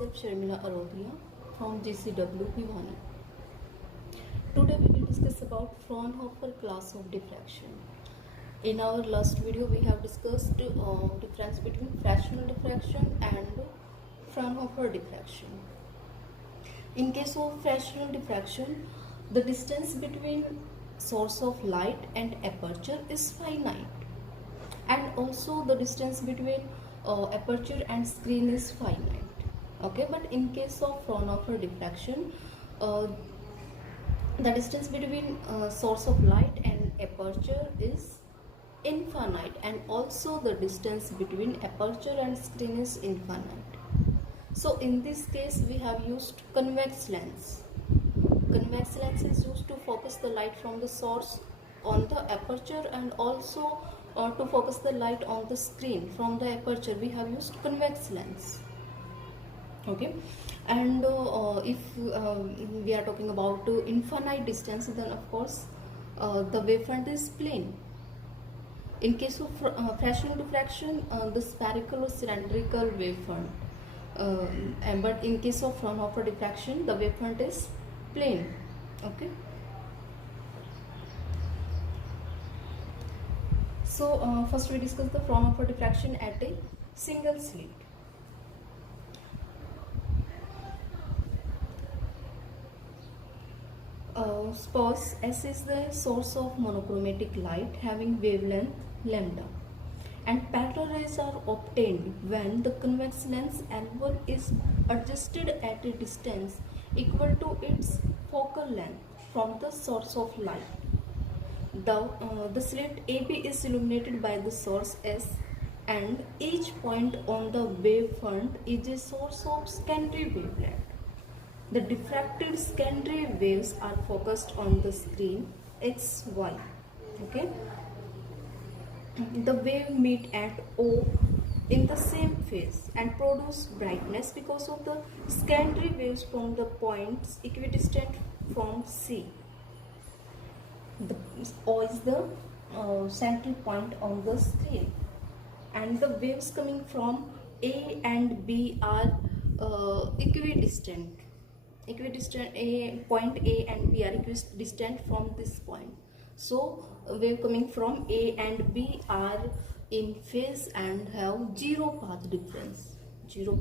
S.K.Arodhiya from GCW Bhiwani. Today we will discuss about Fraunhofer class of diffraction. In our last video we have discussed difference between fractional diffraction and Fraunhofer diffraction. In case of fractional diffraction, the distance between source of light and aperture is finite, and also the distance between aperture and screen is finite. Okay, but in case of Fraunhofer diffraction, the distance between source of light and aperture is infinite, and also the distance between aperture and screen is infinite. So in this case we have used convex lens. Convex lens is used to focus the light from the source on the aperture, and also to focus the light on the screen from the aperture we have used convex lens. Okay, and if we are talking about infinite distance, then of course the wavefront is plane. In case of fractional diffraction, the spherical or cylindrical wavefront, but in case of Fraunhofer diffraction, the wavefront is plane. Okay, so first we discuss the Fraunhofer diffraction at a single slit. Suppose S is the source of monochromatic light having wavelength lambda, and parallel rays are obtained when the convex lens L1 is adjusted at a distance equal to its focal length from the source of light. The slit AB is illuminated by the source S, and each point on the wavefront is a source of secondary wavelength. The diffracted secondary waves are focused on the screen XY. Okay, the wave meet at O in the same phase and produce brightness because of the secondary waves from the points equidistant from C. The O is the central point on the screen, and the waves coming from A and B are equidistant. Point A and B are equidistant from this point. So wave coming from A and B are in phase and have zero path difference. Zero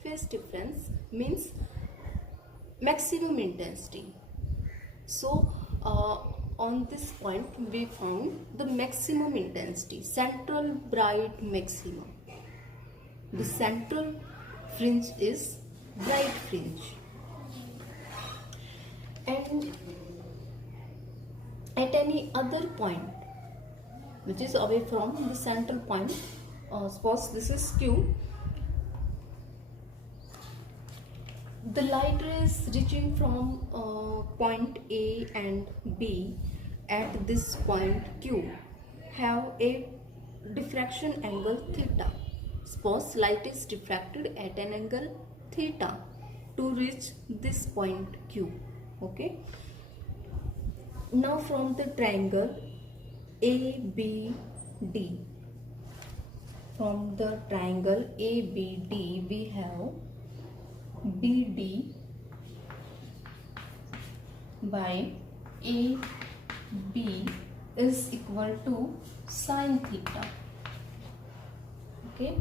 phase difference means maximum intensity. So on this point we found the maximum intensity, central bright maximum. The central fringe is bright fringe, and at any other point which is away from the central point, suppose this is Q, the light rays reaching from point A and B at this point Q have a diffraction angle theta. Suppose light is diffracted at an angle theta to reach this point Q. Okay, now from the triangle ABD, from the triangle ABD we have BD by AB is equal to sine theta. Okay,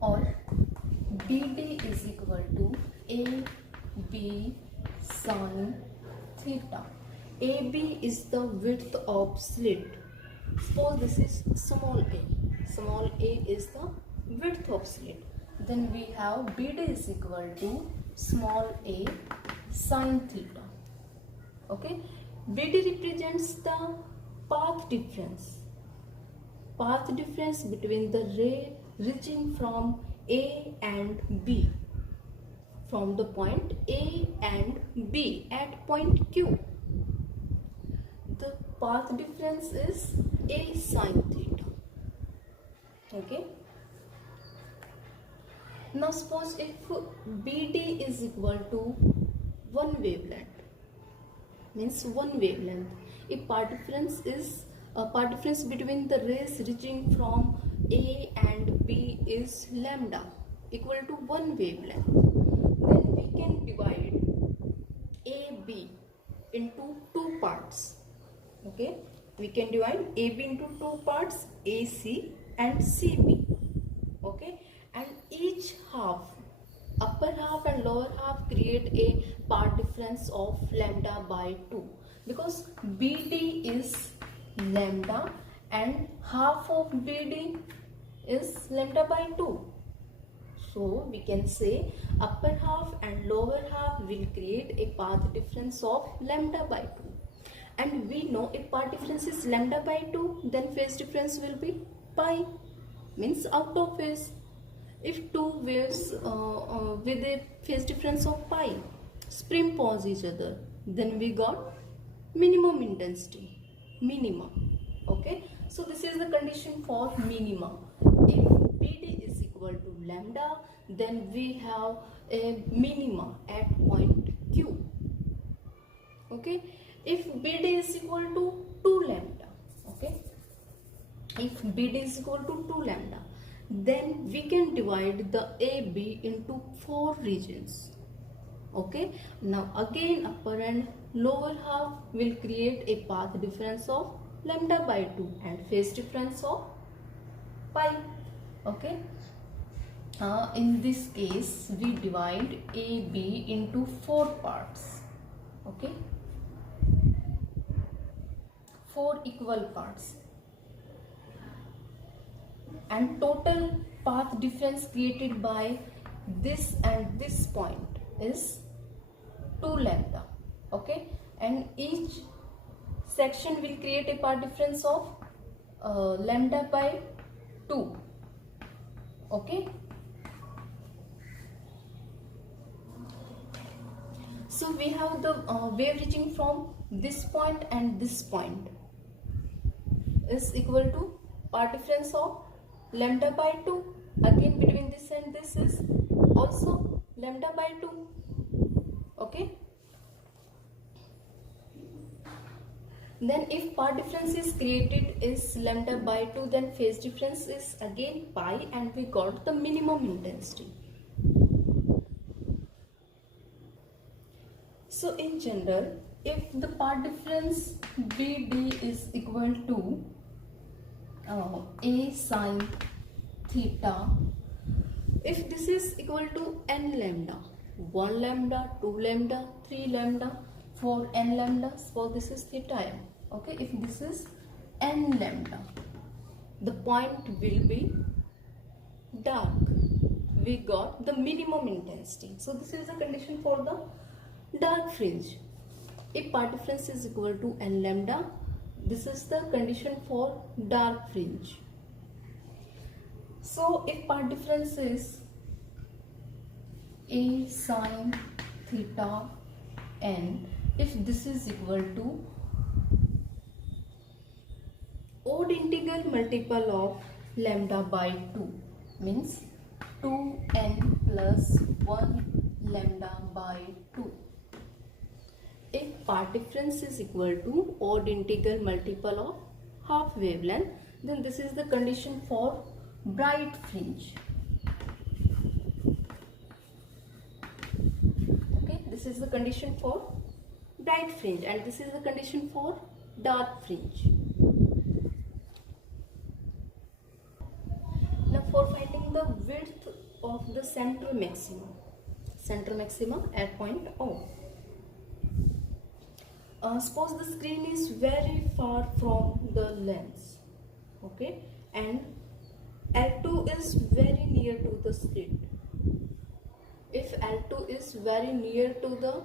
or BD is equal to AB sine theta. AB is the width of slit. Suppose this is small a. Small a is the width of slit. Then we have BD is equal to small a sine theta. Okay, BD represents the path difference. Path difference between the ray reaching from A and B, from the point A and B at point Q. The path difference is A sine theta. Okay, now suppose if BD is equal to one wavelength, means one wavelength, if path difference is path difference between the rays reaching from A and B is lambda. equal to one wavelength, then we can divide AB into two parts. Okay, we can divide AB into two parts, AC and CB. Okay, and each half, upper half and lower half, create a part difference of lambda by 2, because BD is lambda and half of BD is lambda by 2. So we can say upper half and lower half will create a path difference of lambda by 2. And we know if path difference is lambda by 2, then phase difference will be pi, means out of phase. If two waves with a phase difference of pi superimpose each other, then we got minimum intensity, minima. Okay, so this is the condition for minima. If BD is equal to lambda, then we have a minima at point Q. Okay, if BD is equal to 2 lambda, okay, if BD is equal to 2 lambda, then we can divide the AB into 4 regions. Okay, now again upper and lower half will create a path difference of lambda by 2 and phase difference of pi. Okay, in this case we divide AB into 4 parts. Okay, 4 equal parts, and total path difference created by this and this point is 2 lambda. Okay, and each section will create a path difference of lambda by 2. Okay, so we have the wave reaching from this point and this point is equal to path difference of lambda by 2. Again between this and this is also lambda by 2. Okay, then if path difference is created is lambda by 2, then phase difference is again pi, and we got the minimum intensity. So in general, if the path difference BD is equal to A sine theta, if this is equal to n lambda, 1 lambda, 2 lambda, 3 lambda, 4 n lambda, suppose this is theta m. Okay, if this is n lambda, the point will be dark. We got the minimum intensity. So this is the condition for the dark fringe. If path difference is equal to n lambda, this is the condition for dark fringe. So if path difference is A sine theta n, if this is equal to odd integral multiple of lambda by 2, means 2n plus 1 lambda by 2. If path difference is equal to odd integral multiple of half wavelength, then this is the condition for bright fringe. Okay, this is the condition for bright fringe, and this is the condition for dark fringe. Now for finding the width of the central maximum at point O. Suppose the screen is very far from the lens, okay, and L2 is very near to the slit. If L2 is very near to the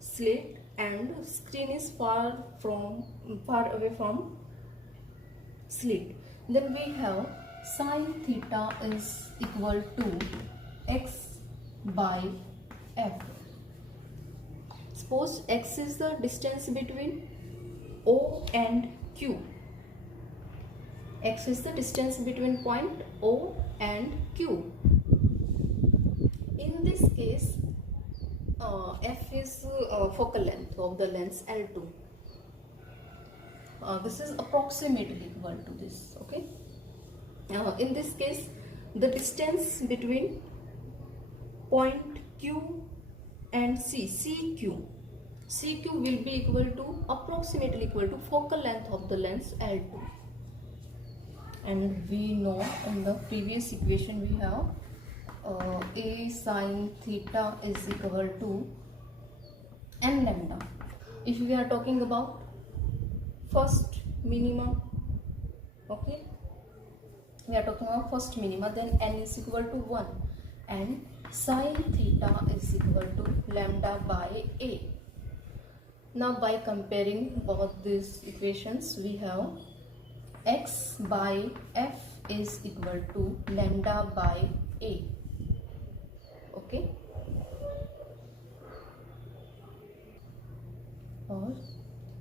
slit and screen is far away from slit, then we have sine theta is equal to x by f. Suppose x is the distance between O and Q. X is the distance between point O and Q. In this case, f is focal length of the lens L2. This is approximately equal to this. Okay. In this case, the distance between point Q and CQ. CQ will be equal to approximately equal to focal length of the lens L2. And we know in the previous equation we have A sin theta is equal to n lambda. If we are talking about first minima, okay, we are talking about first minima, then n is equal to 1 and sin theta is equal to lambda by A. Now by comparing both these equations, we have x by f is equal to lambda by A. Okay, or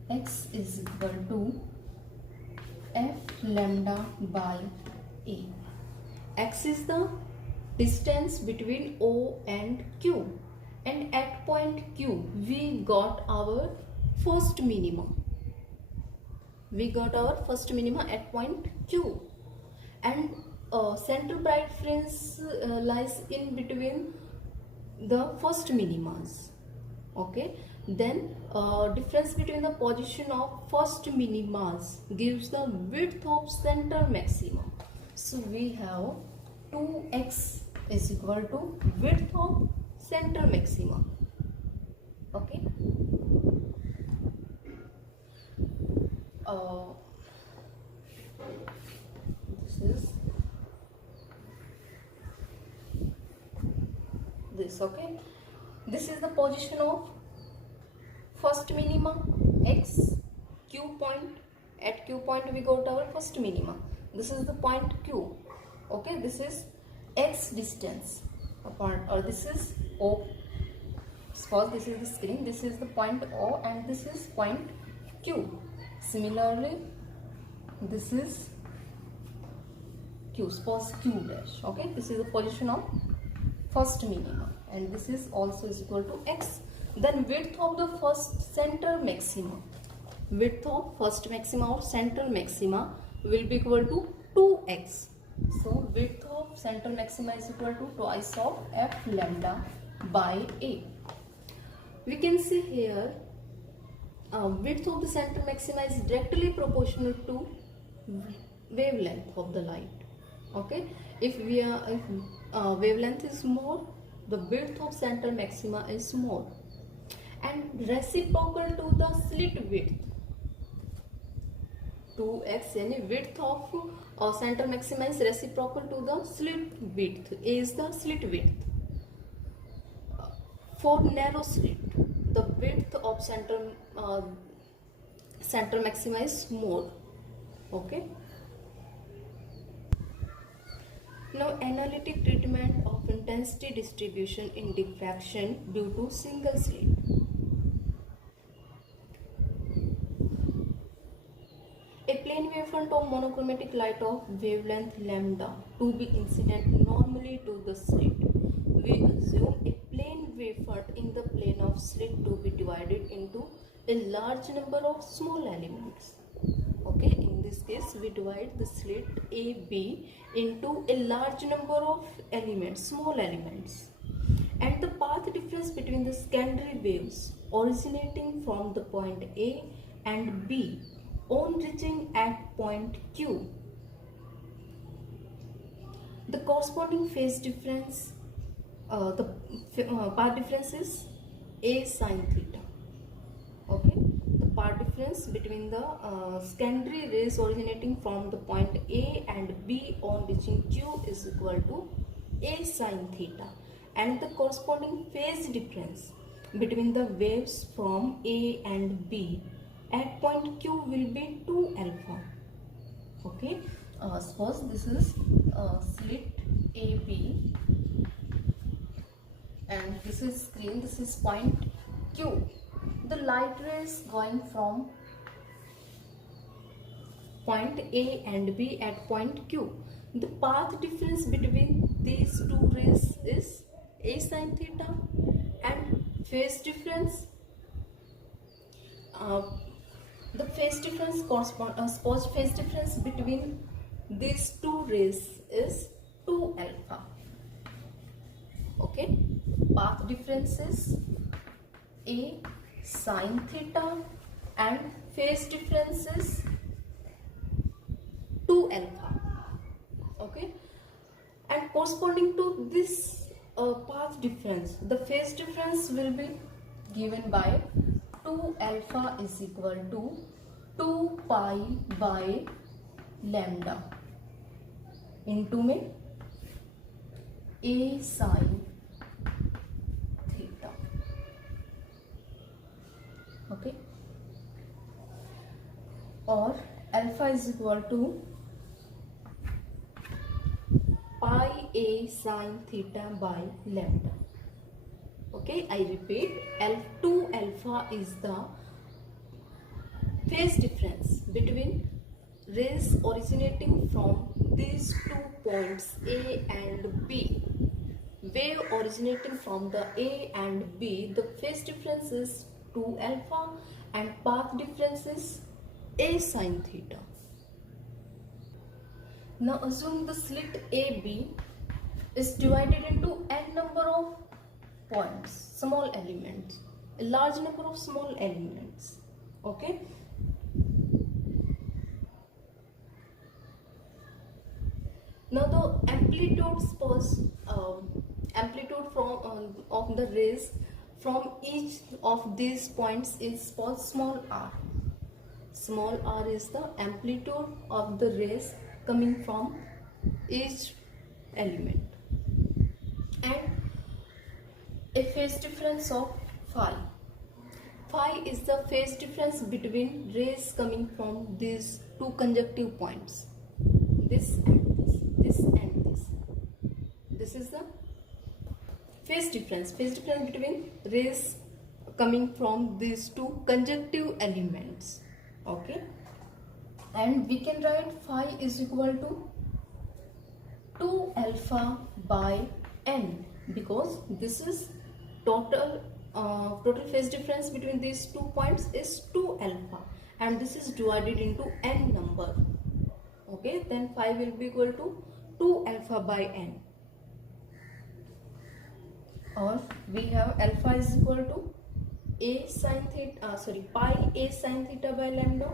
x is equal to f lambda by A. X is the distance between O and Q, and at point Q we got our first minima. We got our first minima at point Q, and central bright fringe lies in between the first minimas. Okay, then difference between the position of first minimas gives the width of center maxima. So we have 2x is equal to width of center maxima. Okay, this is this. Okay, this is the position of first minima x, Q point. At Q point we got our first minima. This is the point Q. Okay, this is x distance apart, or this is O. Suppose this is the screen, this is the point O and this is point Q. Similarly, this is Q, suppose Q dash. Okay, this is the position of first minima and this is also is equal to x. Then width of the first center maxima, width of first maxima or central maxima will be equal to 2x. So width of center maxima is equal to twice of f lambda by A. We can see here width of the center maxima is directly proportional to wavelength of the light. Okay, if wavelength is more, the width of center maxima is more, and reciprocal to the slit width. 2x any width of center maxima is reciprocal to the slit width. A is the slit width. For narrow slit, the width of center maxima is more. Okay. Now analytic treatment of intensity distribution in diffraction due to single slit. A plane wavefront of monochromatic light of wavelength lambda to be incident normally to the slit. We assume a plane wavefront in the plane of slit to be divided into a large number of small elements. Okay, in this case we divide the slit AB into a large number of elements, small elements, and the path difference between the secondary waves originating from the point A and B on reaching at point Q. The corresponding phase difference, the path difference is A sin theta. Okay, the path difference between the secondary rays originating from the point A and B on reaching Q is equal to A sin theta, and the corresponding phase difference between the waves from A and B at point Q will be 2 alpha. Okay, suppose this is slit AB and this is screen, this is point Q. The light rays going from point A and B at point Q. The path difference between these two rays is A sin theta, and phase difference, the phase difference suppose phase difference between these two rays is 2 alpha. Okay. differences A sin theta and phase differences 2 alpha. Okay, and corresponding to this path difference, the phase difference will be given by 2 alpha is equal to 2 pi by lambda into में A sin theta. Okay, और alpha is equal to pi A sin theta by lambda. Okay, I repeat, L2 alpha is the phase difference between rays originating from these 2 points A and B. Wave originating from the A and B, the phase difference is 2 alpha and path difference is A sin theta. Now assume the slit AB is divided into n number of points, small elements, a large number of small elements. Okay. Now the amplitude from of the rays from each of these points is suppose small r. Small r is the amplitude of the rays coming from each element, and a phase difference of phi. Phi is the phase difference between rays coming from these 2 conjunctive points, this and this and this. This is the phase difference between rays coming from these 2 conjunctive elements. Okay, and we can write phi is equal to 2 alpha by n, because this is total phase difference between these 2 points is 2 alpha, and this is divided into n number. Okay, then phi will be equal to 2 alpha by n, or we have alpha is equal to A sin theta, pi A sin theta by lambda,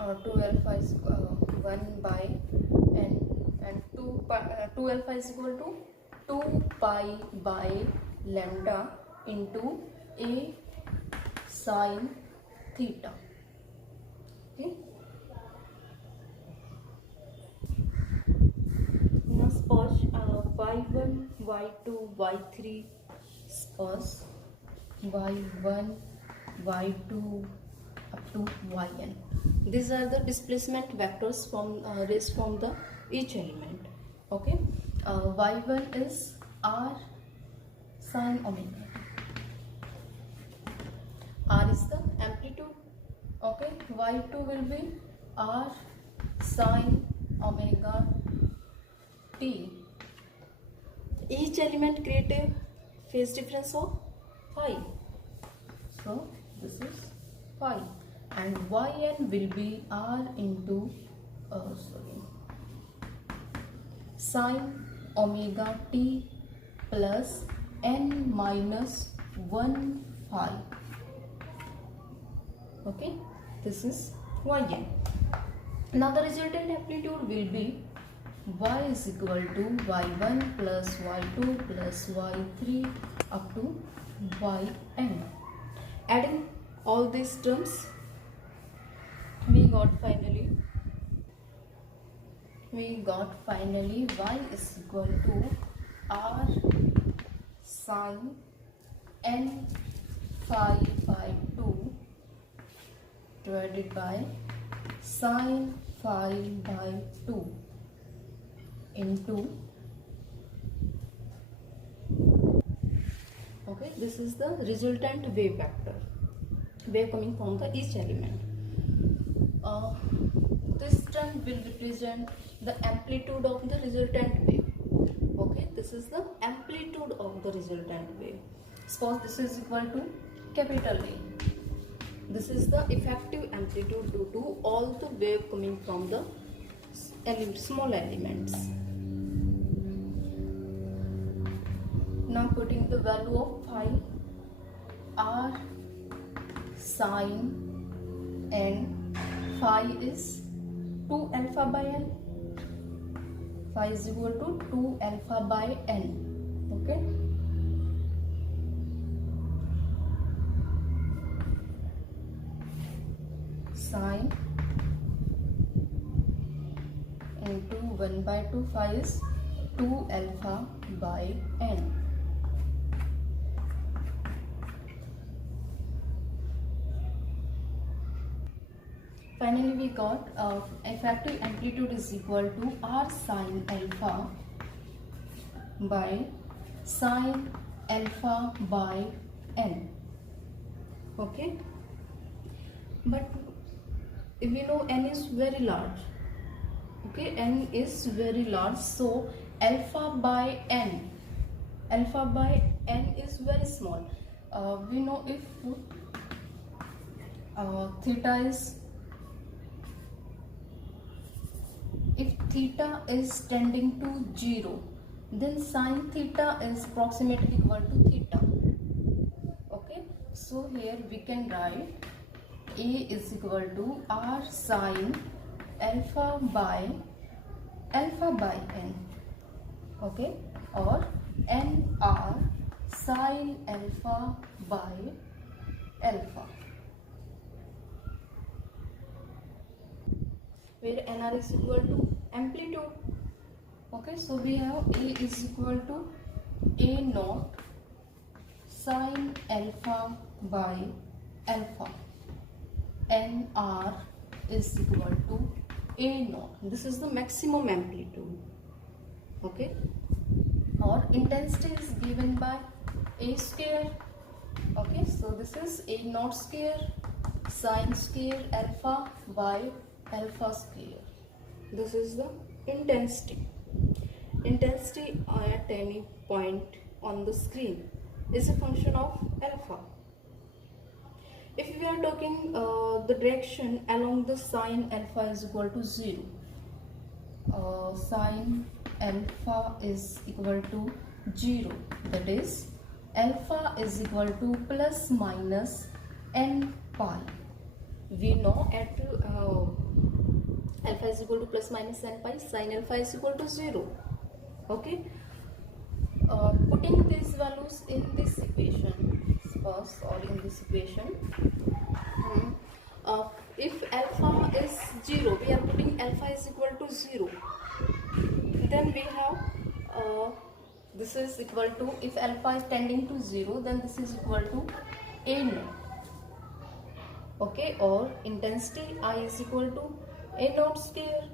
or 2 alpha is 1 by n, and 2 alpha is equal to 2 pi by lambda into A sin theta. Okay. Now suppose y1, y2, y3, suppose y1, y2 up to yn. These are the displacement vectors from rays from the each element. Okay, y1 is r sin omega. R is the amplitude. Okay, y2 will be r sin omega t. Each element create a phase difference of phi. So this is phi, and yn will be r into sin omega t plus n minus 1 phi. Okay, this is yn. Now the resultant amplitude will be y is equal to y1 plus y2 plus y3 up to yn. Adding all these terms, we got finally y is equal to r sin n phi by 2 divided by sin phi by 2 into, okay, this is the resultant wave vector, wave coming from the each element. This term will represent the amplitude of the resultant wave. Okay, this is the amplitude of the resultant wave. Suppose this is equal to capital A. This is the effective amplitude due to all the wave coming from the small elements. putting the value of phi. R sine n, phi is 2 alpha by n. Phi is equal to 2 alpha by n. Okay. Sine into 1 by 2, phi is 2 alpha by n. Finally, we got effective amplitude is equal to R sine alpha by sine alpha by n. Okay, but we know n is very large. Okay, n is very large, so alpha by n is very small. We know if theta is tending to 0, then sine theta is approximately equal to theta. Okay, so here we can write A is equal to R sine alpha by n. Okay, or nr sine alpha by alpha, where nr is equal to amplitude. Okay, so we have A is equal to A naught sine alpha by alpha, nr is equal to A naught. This is the maximum amplitude. Okay, or intensity is given by A square. Okay, so this is A naught square sine square alpha by alpha square. This is the intensity. Intensity at any point on the screen is a function of alpha. If we are talking the direction along the sine alpha is equal to 0, sine alpha is equal to 0, that is alpha is equal to plus minus n pi. We know at alpha is equal to plus minus n pi, sine alpha is equal to 0. Okay, putting these values in this equation first, or in this equation, if alpha is 0, we are putting alpha is equal to 0, then we have this is equal to, if alpha is tending to 0, then this is equal to A naught. Okay, or intensity I is equal to A naught square.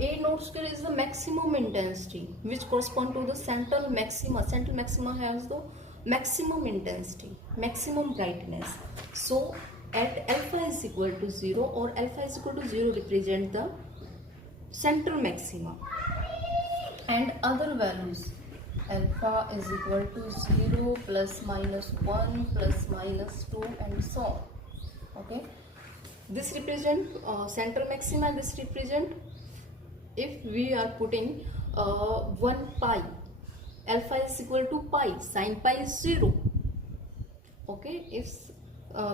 A naught square is the maximum intensity which correspond to the central maxima. Central maxima has the maximum intensity, maximum brightness. So at alpha is equal to 0, or alpha is equal to 0 represent the central maxima, and other values alpha is equal to 0 plus minus 1 plus minus 2 and so on. Okay, this represent central maxima, this represent, if we are putting 1 pi, alpha is equal to pi, sine pi is 0. Okay, if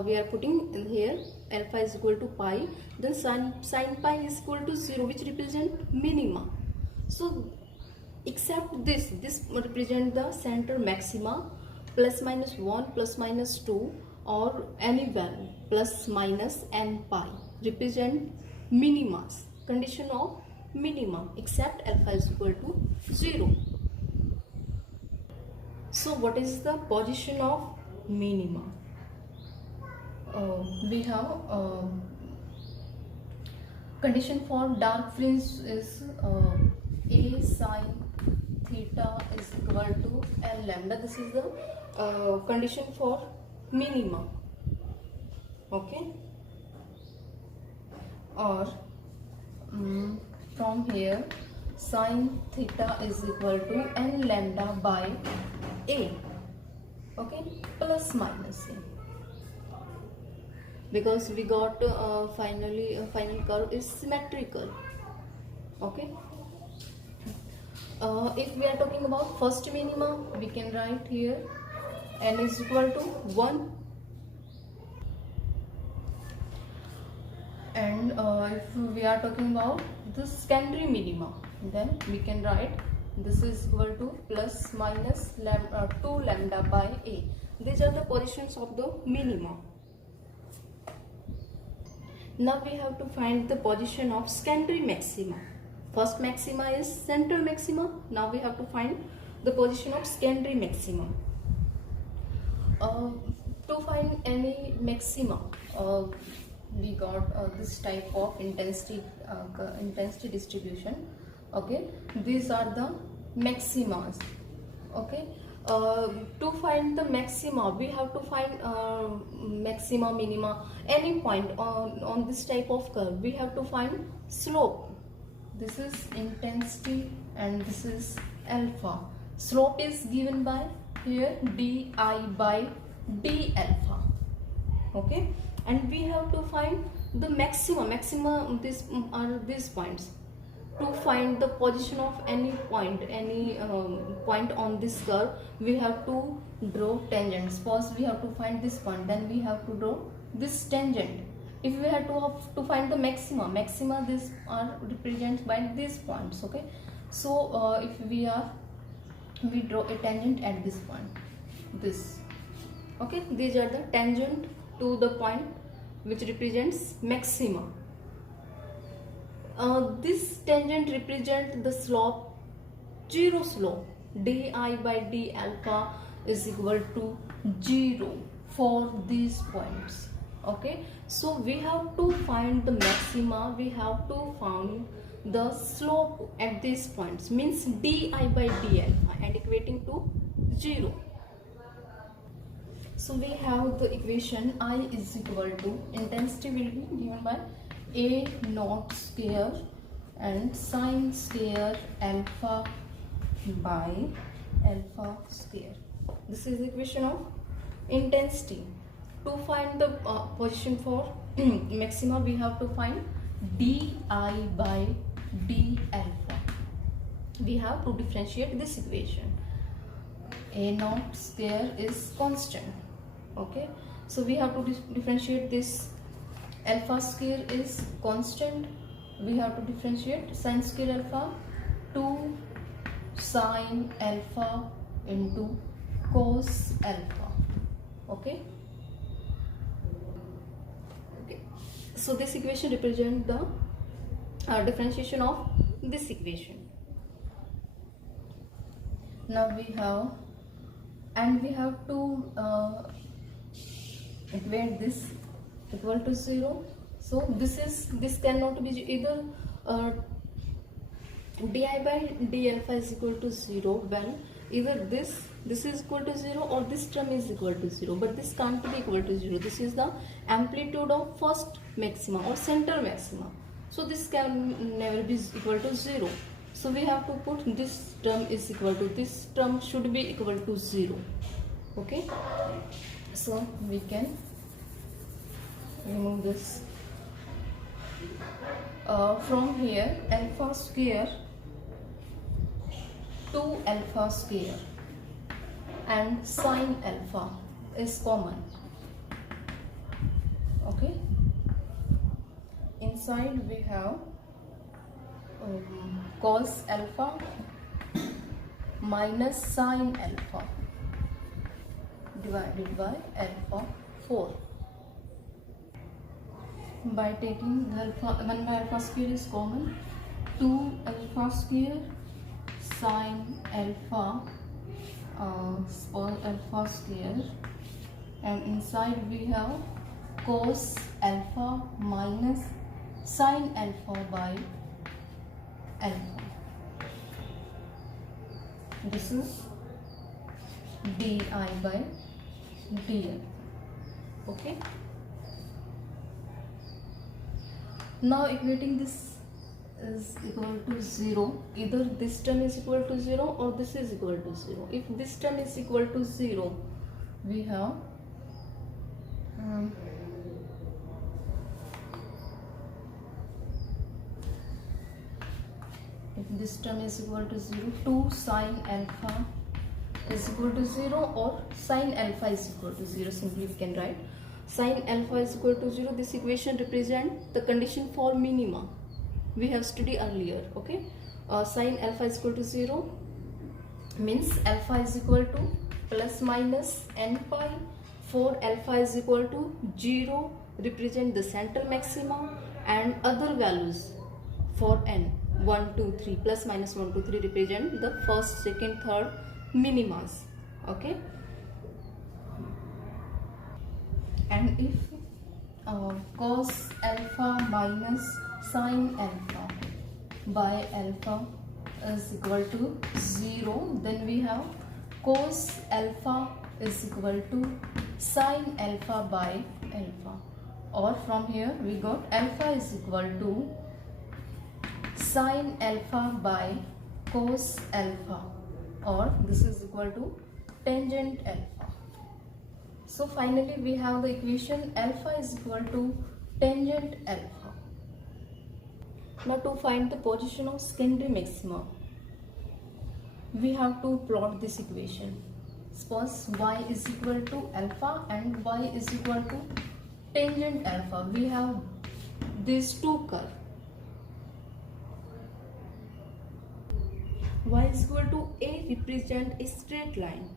we are putting in here alpha is equal to pi, then sine pi is equal to 0, which represent minima. So except this represent the center maxima, plus minus 1 plus minus 2, or any value plus minus n pi represent minimas, condition of minima, except alpha is equal to 0. So what is the position of minima? We have condition for dark fringe is A sine theta is equal to L lambda. This is the condition for minima. Okay, or from here sine theta is equal to n lambda by A. Okay, plus minus A, because we got final curve is symmetrical. Okay, If we are talking about first minima, we can write here n is equal to 1. And if we are talking about the secondary minima, then we can write this is equal to plus minus 2 lambda by a. These are the positions of the minima. Now we have to find the position of secondary maxima. First maxima is central maxima. Now we have to find the position of secondary maxima. To find any maxima, we got this type of intensity distribution. Okay, these are the maximas. Okay, to find the maxima, we have to find maxima, minima, any point on this type of curve. We have to find slope. This is intensity and this is alpha. Slope is given by here di by d alpha. Okay, and we have to find the maxima. These are these points. To find the position of any point, point on this curve, we have to draw tangents. First we have to find this point, then we have to draw this tangent. If we have to find the maxima, these are represented by these points. Okay, so if we draw a tangent at this point, this. Okay, these are the tangent to the point which represents maxima. This tangent represents the slope, zero slope. Di by d alpha is equal to 0 for these points. Okay, so we have to find the maxima, we have to find the slope at these points, means di by d alpha, and equating to 0. So we have the equation I is equal to, intensity will be given by a naught square and sine square alpha by alpha square. This is the equation of intensity. To find the position for maxima, we have to find di by d alpha. We have to differentiate this equation. A naught square is constant. Okay, so we have to differentiate this. Alpha square is constant. We have to differentiate sine square alpha, 2 sine alpha into cos alpha. Okay. So this equation represents the differentiation of this equation. Now we have, and we have to equate this equal to 0. So this cannot be either di by d alpha is equal to 0. Well, either this is equal to 0 or this term is equal to 0, but this can't be equal to 0. This is the amplitude of first maxima or center maxima, so this can never be equal to 0. So we have to put this term is equal to, this term should be equal to 0. Okay, so we can remove this. From here, alpha square to alpha square and sine alpha is common. Okay, inside we have cos alpha minus sine alpha divided by alpha 4. By taking alpha, 1 by alpha square is common, 2 alpha square sine alpha alpha square, and inside we have cos alpha minus sine alpha by alpha. This is di by d alpha. Okay. Now equating this is equal to 0. Either this term is equal to 0 or this is equal to 0. If this term is equal to 0, we have if this term is equal to 0, 2 sine alpha is equal to 0, or sine alpha is equal to 0. Simply we can write sine alpha is equal to 0. This equation represents the condition for minima we have studied earlier. Okay, sine alpha is equal to 0 means alpha is equal to plus minus n pi. For alpha is equal to 0 represent the central maxima, and other values for n 1 2 3 plus minus 1 2 3 represent the first, second, third minimas. Okay, and if cos alpha minus sine alpha by alpha is equal to 0, then we have cos alpha is equal to sine alpha by alpha, or from here we got alpha is equal to sine alpha by cos alpha, or this is equal to tangent alpha. So finally we have the equation alpha is equal to tangent alpha. Now to find the position of secondary maxima, we have to plot this equation. Suppose y is equal to alpha and y is equal to tangent alpha. We have these two curves. Y is equal to a represent a straight line,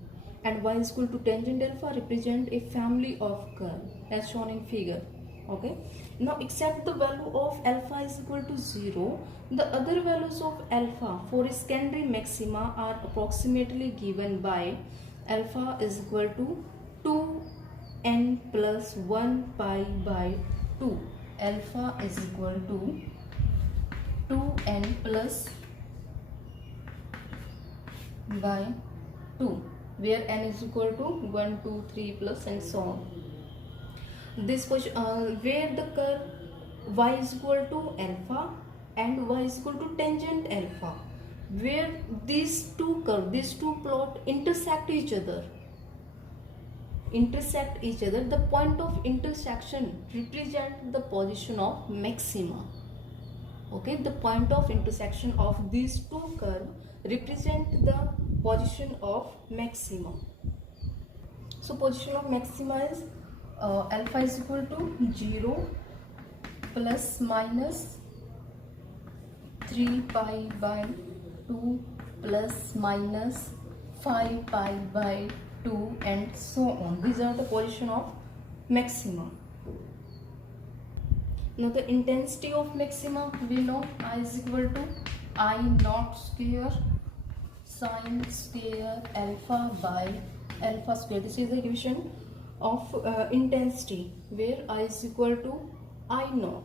and y is equal to tangent alpha represent a family of curve as shown in figure. Okay, now except the value of alpha is equal to 0, the other values of alpha for a secondary maxima are approximately given by alpha is equal to 2n plus 1 pi by 2. Alpha is equal to 2n plus by 2, where n is equal to 1 2 3 plus and so on. This where the curve y is equal to alpha and y is equal to tangent alpha, where these two curves, these two plot intersect each other, the point of intersection represent the position of maxima. Okay, the point of intersection of these two curves represent the position of maxima. So position of maxima is alpha is equal to 0 plus minus 3 pi by 2 plus minus 5 pi by 2 and so on. These are the position of maxima. Now the intensity of maxima, we know I is equal to I naught square sine square alpha by alpha square. This is the equation of intensity, where I is equal to I naught.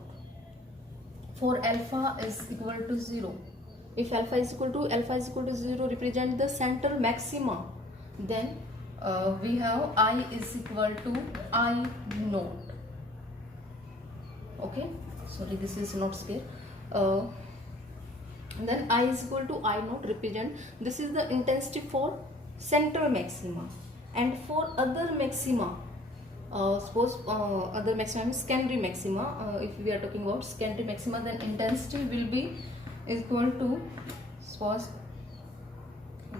For alpha is equal to 0. If alpha is equal to 0 represent the central maxima, then we have I is equal to I naught. Okay, sorry, this is not square. Then I is equal to I naught represent, this is the intensity for central maxima. And for other maxima, suppose other maxima is secondary maxima, if we are talking about secondary maxima, then intensity will be equal to, suppose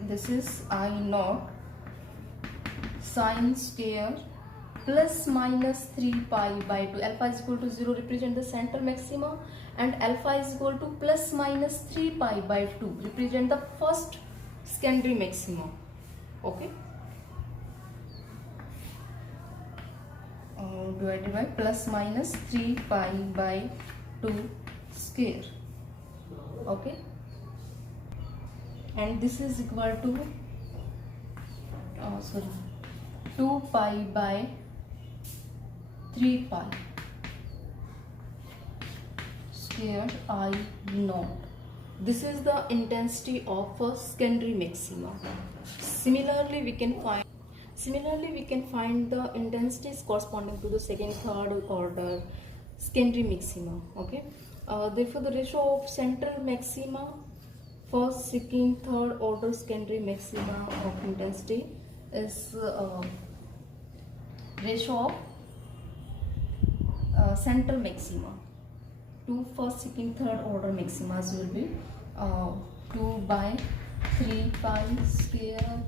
this is I naught sine square plus minus 3 pi by 2. Alpha is equal to 0 represent the central maxima, and alpha is equal to plus minus 3 pi by 2 represent the first secondary maxima. Okay, divided by plus minus 3 pi by 2 square. Okay, and this is equal to 2 pi by 3 pi squared I naught. This is the intensity of a secondary maxima. Similarly we can find the intensities corresponding to the second, third order secondary maxima. Okay, therefore the ratio of central maxima, first, second, third order secondary maxima of intensity is ratio of central maxima to first, second, third order maximas will be 2 by 3 pi square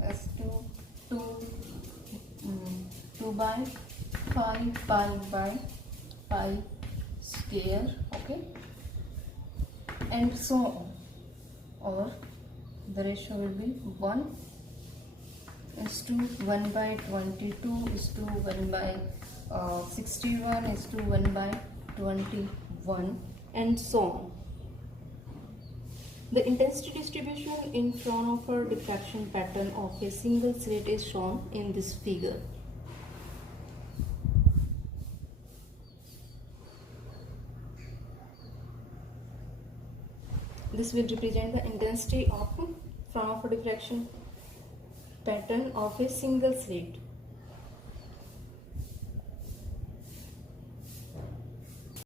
S2 2 2 by 5 pi by pi square, okay, and so on. Or the ratio will be 1 is to 1 by 22 is to 1 by 61 is to 1 by 21, and so on. The intensity distribution in Fraunhofer diffraction pattern of a single slit is shown in this figure. This will represent the intensity of Fraunhofer diffraction pattern of a single slit.